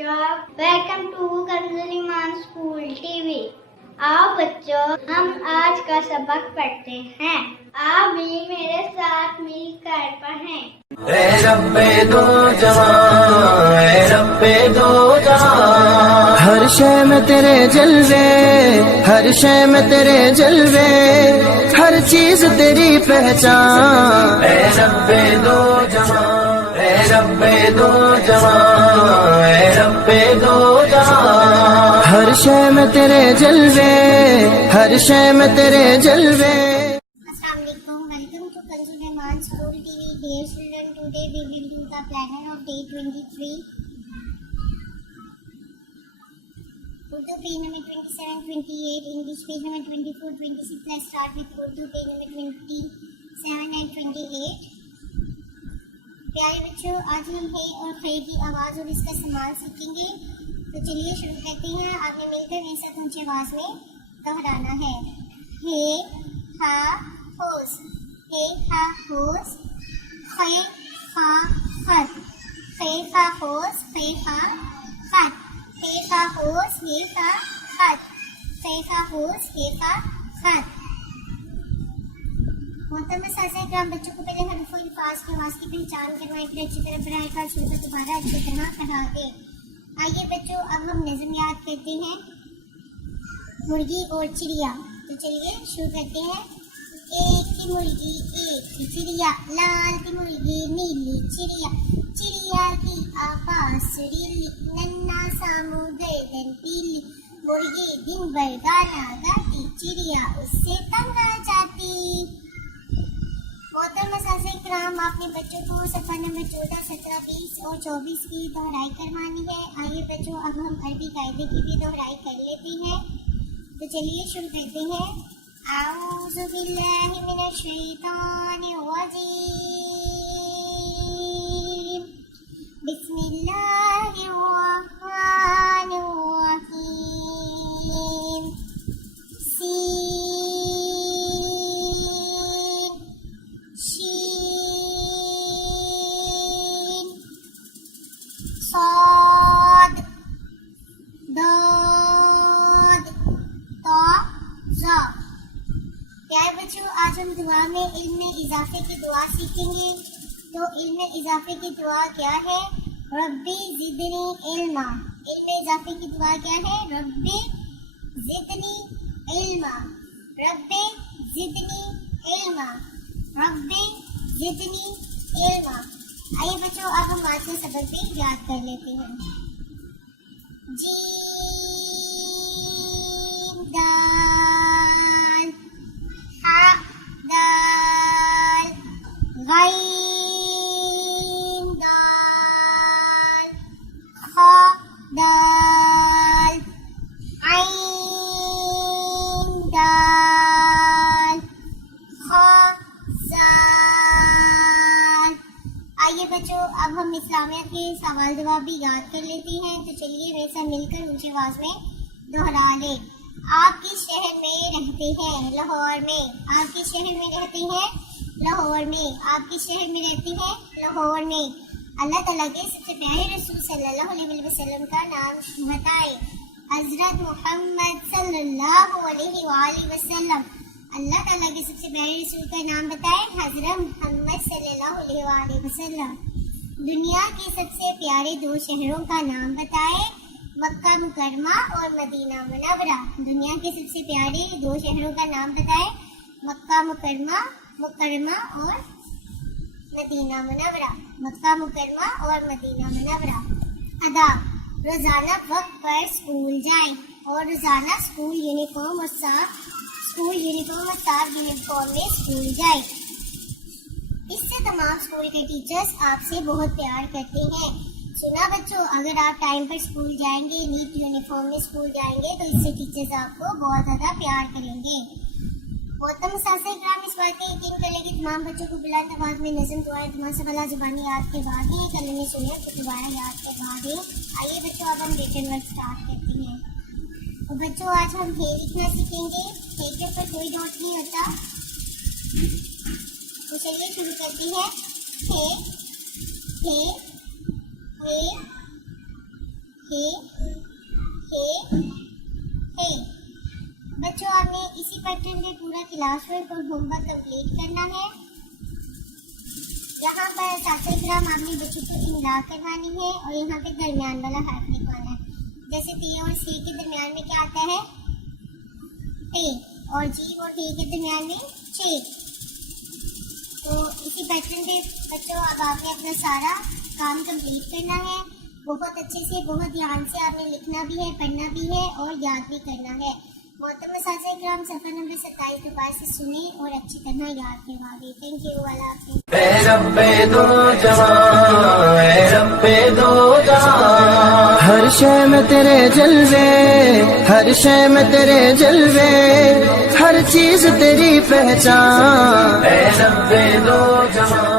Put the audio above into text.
बच्चों, welcome to Kanzul Iman school TV. आओ बच्चों, हम आज का सबक पढ़ते हैं। आप भी मेरे साथ मिलकर पढ़ें। ए रब्बे दो जहां, ए रब्बे दो जहां, हर शय में तेरे जलवे, हर शय में तेरे जलवे, हर चीज तेरी पहचान। ए रब्बे दो जहां, ए रब्बे दो जहां, ए रब्बे दो जहां, हर शय में तेरे जलवे, हर शय में तेरे जलवे। Welcome to Conjugal Iman School TV. Dear children, today we will do the planner of day 23. Urdu page number 27, 28, English page number 24, 26. Let's start with Urdu page number 27 and 28. प्यारे बच्चों, आज हम हे और खे की आवाज़ और इसका इस्तेमाल सीखेंगे। तो चलिए शुरू करते हैं। आपने मिलकर मेरे साथ ऊंची आवाज़ में दोहराना है। हे हा होस, हे हा होस, खे फा खत, खे फा होस, खे फा खत, खे फा होस, हे फा खत, खे फा होस, हे फा खत। मोहतरम साथियों, बच्चों को पहले हरफ और अल्फाज की आवाज़ की पहचान करवाएं, फिर अच्छी तरह पढ़ाई का शुरू दोबारा अच्छी तरह पढ़ा दें। आइए बच्चों, अब हम नज़म याद करते हैं, मुर्गी और चिड़िया। तो चलिए शुरू करते हैं। एक की मुर्गी एक की चिड़िया, लाल की मुर्गी नीली चिड़िया, चिड़िया की आवाज़ सुरीली, नन्हा सा मुँह गर्दन पीली, मुर्गी दिन भर गाना गाती, चिड़िया उससे तंग आ जाती। मोहतरम साथियों, आपने बच्चों को सफ़ा नंबर 14, 17, 20 और 24 की दोहराई करवानी है। आइए बच्चों, अब हम अरबी कायदे की भी दोहराई कर लेते हैं। तो चलिए शुरू करते हैं। आऊज़ु बिल्लाहि मिनश शैतानिर रजीम, बिस्मिल्लाहिर रहमानिर रहीम। صاد ضاد طا ظا। प्यारे बच्चों, आज हम दुआ में इल्म में इजाफे की दुआ सीखेंगे। तो इल्म में इजाफे की दुआ क्या है? रब्बी ज़िदनी इल्मा। इल्म में इजाफे की दुआ क्या है? रब्बी ज़िदनी इल्मा, रब्बी ज़िदनी इल्मा, रब्बी ज़िदनी इल्मा। आइए बच्चों, अब हम आज का सबक भी याद कर लेते हैं। जीम दाल, हा दाल, गैन दाल, खा दाल, ऐन दाल, खा जाल। आइए बच्चों, अब हम इस्लामिया के सवाल जवाब भी याद कर लेते हैं। तो चलिए मेरे साथ मिलकर ऊंची आवाज़ में दोहरा ले। आप किस शहर में रहते हैं? लाहौर में। आप किस शहर में रहते हैं? लाहौर में। आप किस शहर में रहते हैं? लाहौर में। अल्लाह ताला के सबसे प्यारे रसूल सल्लल्लाहु अलैहि वसल्लम का नाम बताएं। हज़रत मोहम्मद सल्लल्लाहु अलैहि वसल्लम। अल्लाह ताला के सबसे प्यारे रसूल का नाम बताएं। हज़रत मोहम्मद सल्लल्लाहु अलैहि वसल्लम। दुनिया के सबसे प्यारे दो शहरों का नाम बताएं। मक्का मुकरमा और मदीना मुनव्वरा। दुनिया के सबसे प्यारे दो शहरों का नाम बताएं। मक्का मुकरमा और मदीना मुनव्वरा। मक्का मुकरमा और मदीना मुनव्वरा। अदा, रोजाना वक्त पर स्कूल जाएं और रोजाना स्कूल यूनिफॉर्म और साफ यूनिफॉर्म में स्कूल जाएं। इससे तमाम स्कूल के टीचर्स आपसे बहुत प्यार करते हैं। सुना बच्चों, अगर आप टाइम पर स्कूल जाएंगे, नीट यूनिफॉर्म में स्कूल जाएंगे, तो इससे टीचर्स आपको बहुत ज़्यादा प्यार करेंगे। मोहतरम साथियों, इस बात का यकीन कर लें कि तमाम बच्चों को बुलंद आवाज़ में नज़म दुआ तमाम सवाल जुबानी याद के बाद ही कल में सुने तो दोबारा याद के बाद ही। आइए बच्चों, अब हम रिटन वर्क स्टार्ट करते हैं। तो बच्चों, आज हम हे लिखना सीखेंगे। हे के ऊपर कोई डॉट नहीं होता। तो चलिए शुरू करते हैं। हे हे हे हे हे। बच्चों आपने इसी पैटर्न में पूरा क्लास वर्क और होमवर्क कंप्लीट करना है। यहाँ पर साथीग्राम आपने बच्चों को इमला करवानी है और यहाँ पे दरमियान वाला हर्फ लिखवाना है। जैसे टी और सी के दरमियान में क्या आता है? टे, और जी और टी के दरमियान में चे। तो इसी पैटर्न पे बच्चों अब आपने अपना सारा काम कंप्लीट करना है। बहुत अच्छे से, बहुत ध्यान से आपने लिखना भी है, पढ़ना भी है और याद भी करना है। मोहतरम साथीग्राम सफ़र नंबर 27 दोबारा से सुने और अच्छी तरह याद करवा दें। Thank you. अल्लाह हाफ़िज़। ए रब्बे दो जहां, ए रब्बे दो जहां, हर शय में तेरे जलवे, हर शय में तेरे जलवे, हर चीज तेरी पहचान। ए रब्बे दो जहां।